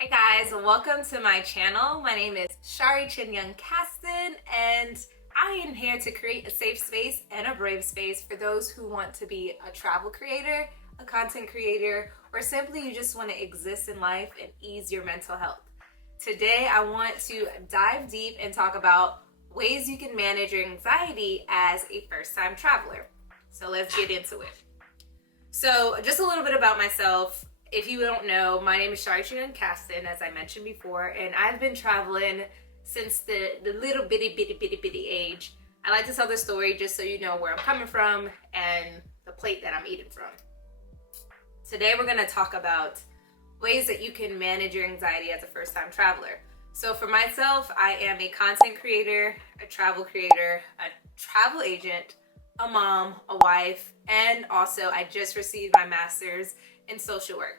Hey guys, welcome to my channel. My name is Shari Chin-Young Caston, and I am here to create a safe space and a brave space for those who want to be a travel creator, a content creator, or simply you just want to exist in life and ease your mental health. Today, I want to dive deep and talk about ways you can manage your anxiety as a first-time traveler. So let's get into it. So just a little bit about myself. If you don't know, my name is Shari Chin-Young Caston, as I mentioned before, and I've been traveling since the little bitty age. I like to tell this story just so you know where I'm coming from and the plate that I'm eating from. Today we're going to talk about ways that you can manage your anxiety as a first-time traveler. So for myself, I am a content creator, a travel agent, a mom, a wife, and also I just received my master's in social work.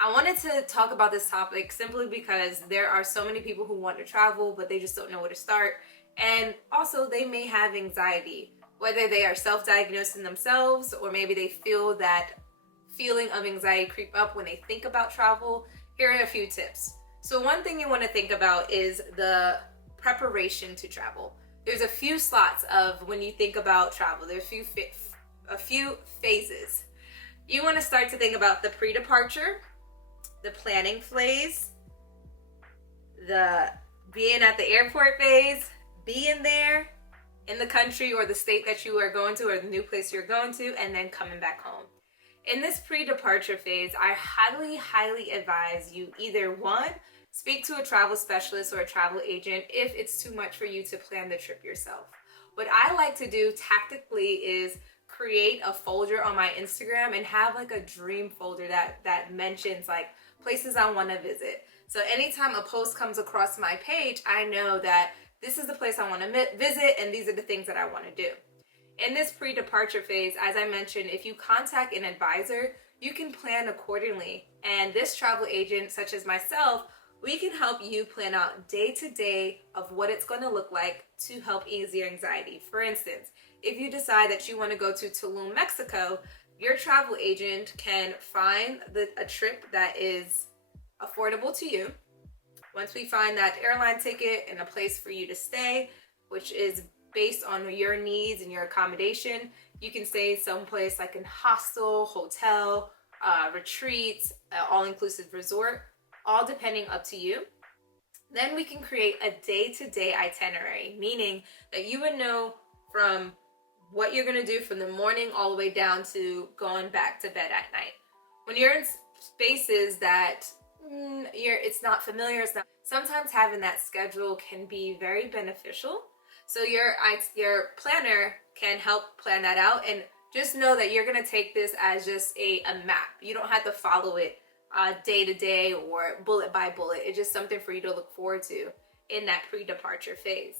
I wanted to talk about this topic simply because there are so many people who want to travel, but they just don't know where to start. And also they may have anxiety, whether they are self-diagnosing themselves or maybe they feel that feeling of anxiety creep up when they think about travel. Here are a few tips. So one thing you want to think about is the preparation to travel. There's a few slots of when you think about travel. There's a few phases. You want to start to think about the pre-departure, the planning phase, the being at the airport phase, being there in the country or the state that you are going to or the new place you're going to, and then coming back home. In this pre-departure phase, I highly advise you either one, speak to a travel specialist or a travel agent if it's too much for you to plan the trip yourself. What I like to do tactically is create a folder on my Instagram and have like a dream folder that mentions like places I want to visit. So anytime a post comes across my page, I know that this is the place I want to visit and these are the things that I want to do. In this pre-departure phase, as I mentioned, if you contact an advisor, you can plan accordingly. And this travel agent, such as myself, we can help you plan out day to day of what it's going to look like to help ease your anxiety. For instance, if you decide that you want to go to Tulum, Mexico, your travel agent can find a trip that is affordable to you. Once we find that airline ticket and a place for you to stay, which is based on your needs and your accommodation, you can stay someplace like in hostel, hotel, retreats, all-inclusive resort, all depending up to you. Then we can create a day-to-day itinerary, meaning that you would know from what you're going to do from the morning all the way down to going back to bed at night. When you're in spaces that it's not familiar, sometimes having that schedule can be very beneficial. So your planner can help plan that out, and just know that you're going to take this as just a map. You don't have to follow it day to day or bullet by bullet. It's just something for you to look forward to in that pre-departure phase.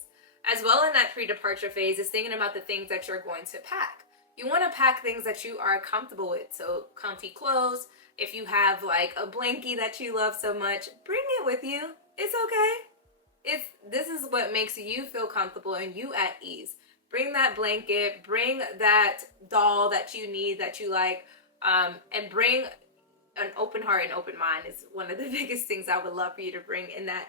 As well, in that pre-departure phase is thinking about the things that you're going to pack. You want to pack things that you are comfortable with. So comfy clothes. If you have like a blankie that you love so much, bring it with you. It's okay. This is what makes you feel comfortable and you at ease. Bring that blanket, bring that doll that you need, that you like, and bring an open heart and open mind is one of the biggest things I would love for you to bring in that.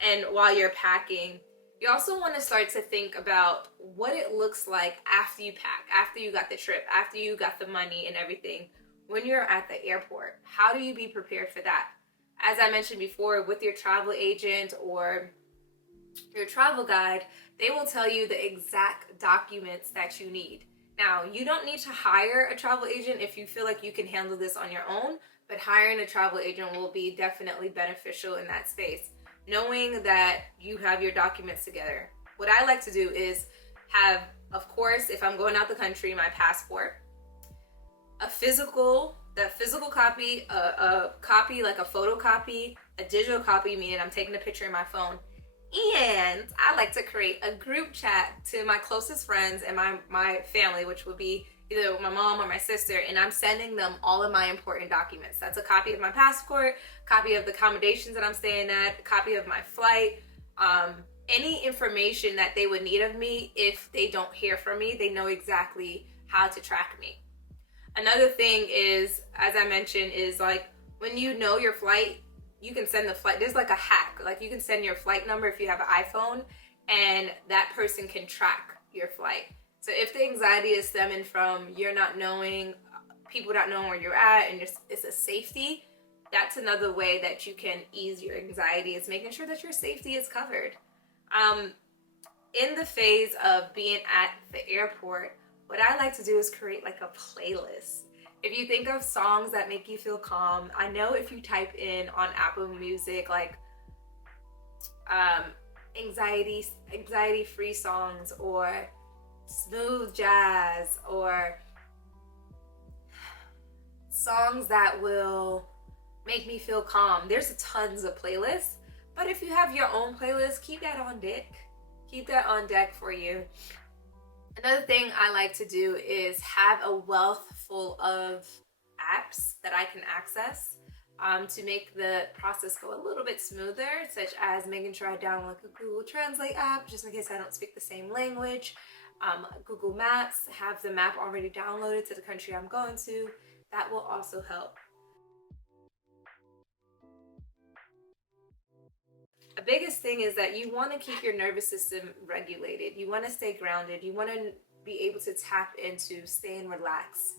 And while you're packing, you also want to start to think about what it looks like after you pack, after you got the trip, after you got the money and everything. When you're at the airport, how do you be prepared for that? As I mentioned before, with your travel agent or your travel guide, they will tell you the exact documents that you need. Now, you don't need to hire a travel agent if you feel like you can handle this on your own, but hiring a travel agent will be definitely beneficial in that space. Knowing that you have your documents together. What I like to do is have, of course, if I'm going out the country, my passport, the physical copy, a copy like a photocopy, a digital copy, meaning I'm taking a picture in my phone. And I like to create a group chat to my closest friends and my family, which would be either my mom or my sister, and I'm sending them all of my important documents. That's a copy of my passport, copy of the accommodations that I'm staying at, a copy of my flight, any information that they would need of me. If they don't hear from me, they know exactly how to track me. Another thing is, as I mentioned, is like when you know your flight, you can send the flight. There's like a hack. Like you can send your flight number if you have an iPhone, and that person can track your flight. So if the anxiety is stemming from you're not knowing, people not knowing where you're at, and it's a safety, that's another way that you can ease your anxiety, is making sure that your safety is covered. In the phase of being at the airport, what I like to do is create like a playlist. If you think of songs that make you feel calm, I know if you type in on Apple Music like anxiety free songs, or smooth jazz, or songs that will make me feel calm, there's tons of playlists. But if you have your own playlist, keep that on deck. Keep that on deck for you. Another thing I like to do is have a wealth full of apps that I can access to make the process go a little bit smoother, such as making sure I download a Google Translate app just in case I don't speak the same language. Google Maps, have the map already downloaded to the country I'm going to. That will also help. The biggest thing is that you want to keep your nervous system regulated. You want to stay grounded. You want to be able to tap into staying relaxed.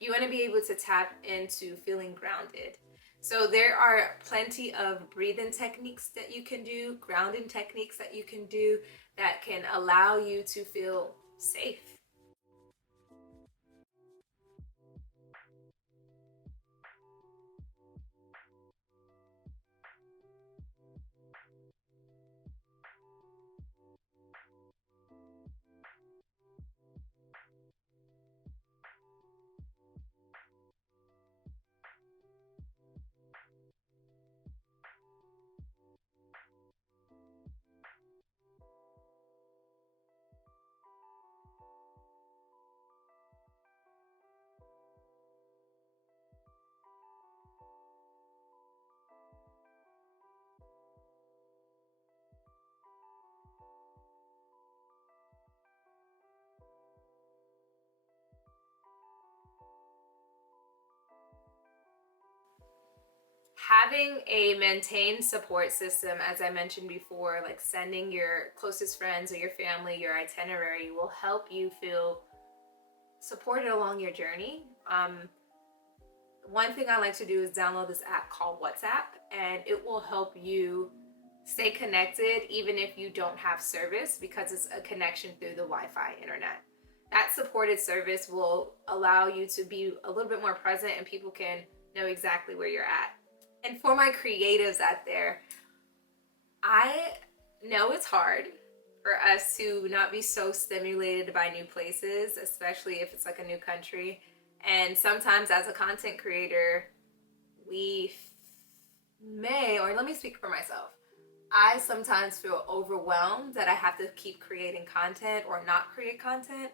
You want to be able to tap into feeling grounded. So there are plenty of breathing techniques that you can do, grounding techniques that you can do that can allow you to feel safe. Having a maintained support system, as I mentioned before, like sending your closest friends or your family your itinerary, will help you feel supported along your journey. One thing I like to do is download this app called WhatsApp, and it will help you stay connected even if you don't have service, because it's a connection through the Wi-Fi internet. That supported service will allow you to be a little bit more present, and people can know exactly where you're at. And for my creatives out there, I know it's hard for us to not be so stimulated by new places, especially if it's like a new country. And sometimes as a content creator, we may, or let me speak for myself, I sometimes feel overwhelmed that I have to keep creating content or not create content.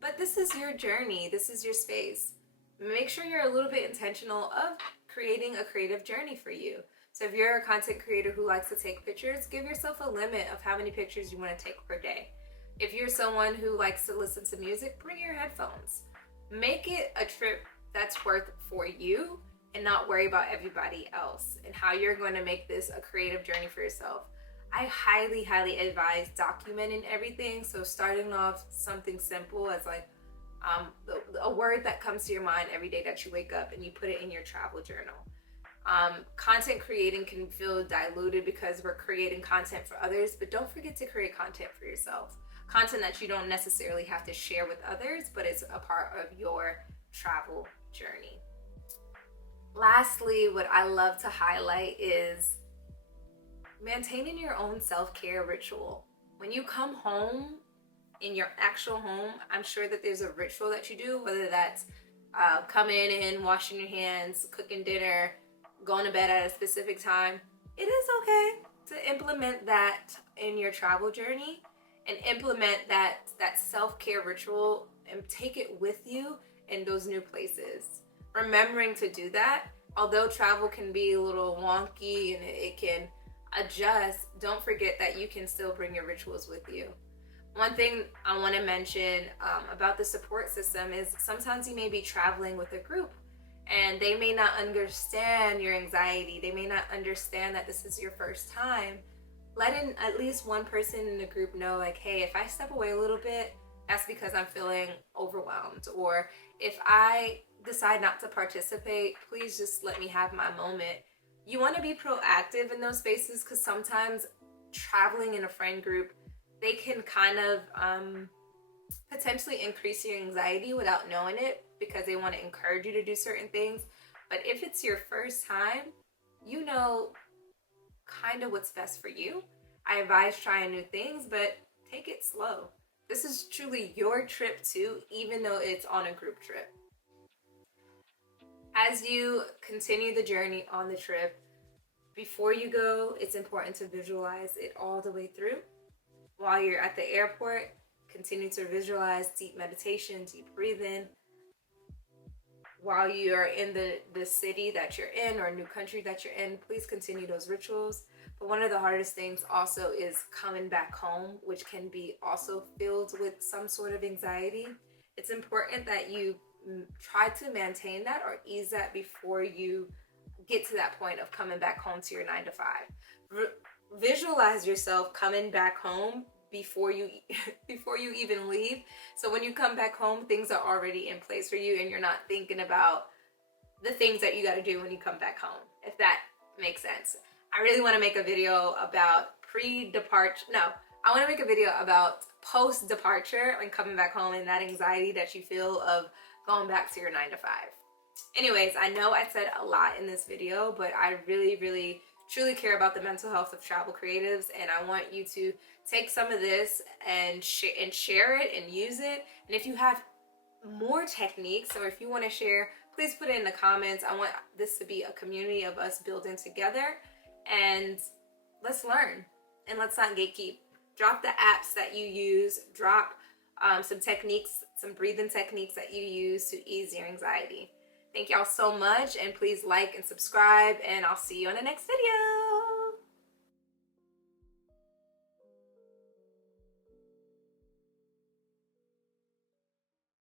But this is your journey, this is your space. Make sure you're a little bit intentional of creating a creative journey for you. So if you're a content creator who likes to take pictures, give yourself a limit of how many pictures you want to take per day. If you're someone who likes to listen to music, bring your headphones. Make it a trip that's worth for you, and not worry about everybody else and how you're going to make this a creative journey for yourself. I highly advise documenting everything. So starting off something simple as like a word that comes to your mind every day that you wake up, and you put it in your travel journal. Content creating can feel diluted because we're creating content for others, but don't forget to create content for yourself. Content that you don't necessarily have to share with others, but it's a part of your travel journey. Lastly, what I love to highlight is maintaining your own self-care ritual. When you come home, in your actual home, I'm sure that there's a ritual that you do, whether that's coming in, washing your hands, cooking dinner, going to bed at a specific time. It is okay to implement that in your travel journey, and implement that self-care ritual and take it with you in those new places. Remembering to do that, although travel can be a little wonky and it can adjust, don't forget that you can still bring your rituals with you. One thing I want to mention about the support system is sometimes you may be traveling with a group, and they may not understand your anxiety. They may not understand that this is your first time. Letting at least one person in the group know, like, hey, if I step away a little bit, that's because I'm feeling overwhelmed. Or if I decide not to participate, please just let me have my moment. You want to be proactive in those spaces, because sometimes traveling in a friend group, they can kind of potentially increase your anxiety without knowing it, because they want to encourage you to do certain things. But if it's your first time, you know kind of what's best for you. I advise trying new things, but take it slow. This is truly your trip too, even though it's on a group trip. As you continue the journey on the trip, before you go, it's important to visualize it all the way through. While you're at the airport, continue to visualize deep meditation, deep breathing. While you're in the city that you're in, or a new country that you're in, please continue those rituals. But one of the hardest things also is coming back home, which can be also filled with some sort of anxiety. It's important that you try to maintain that or ease that before you get to that point of coming back home to your 9 to 5. Visualize yourself coming back home before you even leave, so when you come back home, things are already in place for you and you're not thinking about the things that you got to do when you come back home, if that makes sense. I really want to make a video about I want to make a video about post departure and coming back home, and that anxiety that you feel of going back to your 9 to 5. Anyways, I know I said a lot in this video, but I really truly care about the mental health of travel creatives, and I want you to take some of this and share it and use it. And if you have more techniques, or if you want to share, please put it in the comments. I want this to be a community of us building together, and let's learn and let's not gatekeep. Drop the apps that you use, drop some techniques, some breathing techniques that you use to ease your anxiety. Thank y'all so much, and please like and subscribe, and I'll see you in the next video.